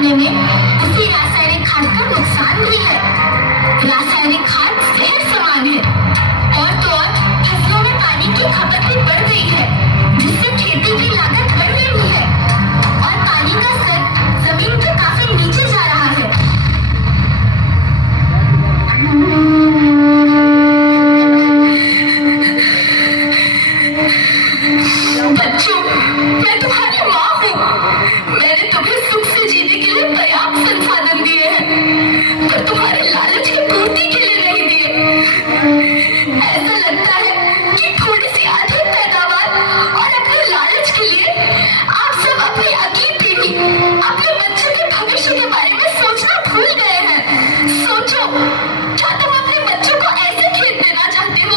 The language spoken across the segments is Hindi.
होने में उसी रासायनिक खाद का नुकसान भी है। रासायनिक खाद जहर समान है। और तो और फसलों में पानी की खपत भी बढ़ गई है, जिससे खेती की लागत बढ़ रही है और पानी का स्तर जमीन के काफी नीचे जा रहा है। बच्चों, मैं तुम्हारी माँ हूँ। मैंने तुम्हें सुख से जीने के लिए पर्याप्त संसाधन दिए हैं, पर तुम्हारे लालच की पूर्ति के लिए नहीं दिए। ऐसा लगता है कि थोड़ी सी अधिक पैदावार और अपने लालच के लिए आप सब अपनी अगली पीढ़ी, अपने बच्चों के भविष्य के बारे में सोचना भूल गए हैं। सोचो, क्या तुम अपने बच्चों को ऐसे खेत देना चाहते हो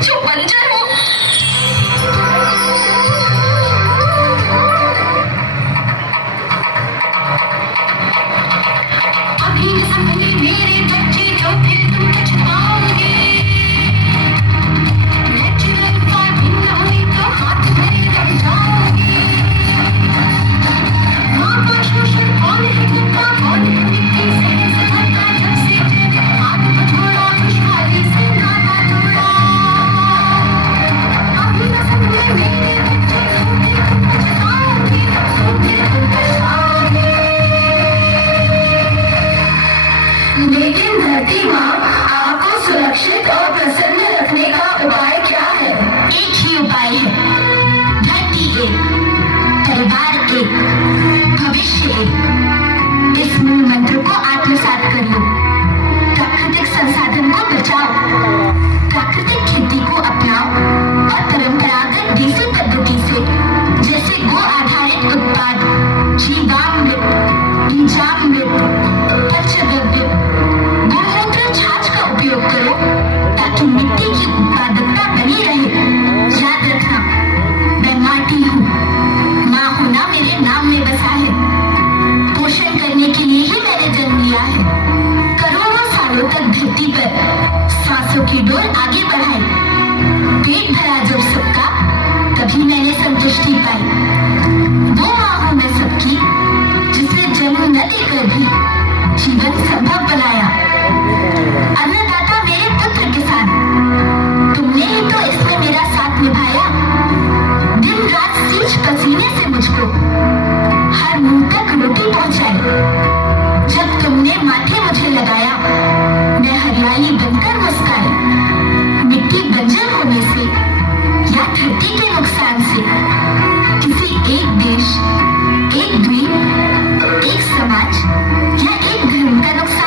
जो बंजर हो? मेरे बच्चे जो फिर तुम पछताओगे। नेचुरल फार्मिंग नहीं तो हाथ धरे रह जाओगे। माँ का शोषण कौन है करता, कौन है मिट्टी से संभलता, जब से जैविक खाद को छोड़ा, खुशहाली से नाता जोड़ा। अभी न समझे मेरे बच्चे जो फिर तुम पछताओगे, जो फिर तुम पछताओगे। लेकिन धरती माँ आपको सुरक्षित और प्रसन्न रखने का उपाय क्या है? एक ही उपाय है, धरती एक, परिवार एक, भविष्य एक। इस मूल मंत्र को आत्मसात कर लो। प्राकृतिक संसाधन को बचाओ, प्राकृतिक खेती को अपनाओ और परंपरागत देसी पद्धति से, जैसे गो आधारित उत्पाद, जीवामृत, बीजामृत, पंचगव्य, गोमूत्र, छाछ का उपयोग करो ताकि मिट्टी की उत्पादकता बनी रहे। याद रखना, मैं माटी हूँ, माँ होना मेरे नाम में बसा है। पोषण करने के लिए ही मैंने जन्म लिया है। करोड़ों सालों तक धरती पर सांसों की डोर आगे बढ़ाई। पेट भरा जब सबका, तभी मैंने संतुष्टि पाई। वो माँ हूँ मैं सबकी, जिसने जन्म न देकर भी जीवन संभव बनाया। अन्नदाता मेरे पुत्र किसान, तुमने ही तो इसमें मेरा साथ निभाया। दिन रात सींच पसीने से मुझको हर मुंह तक रोटी पहुंचाई। जब तुमने माथे मुझे लगाया, मैं हरियाली बनकर मुस्काई। मिट्टी बंजर होने से या धरती के नुकसान से किसी एक देश, एक द्वीप, एक समाज या एक धर्म का नुकसान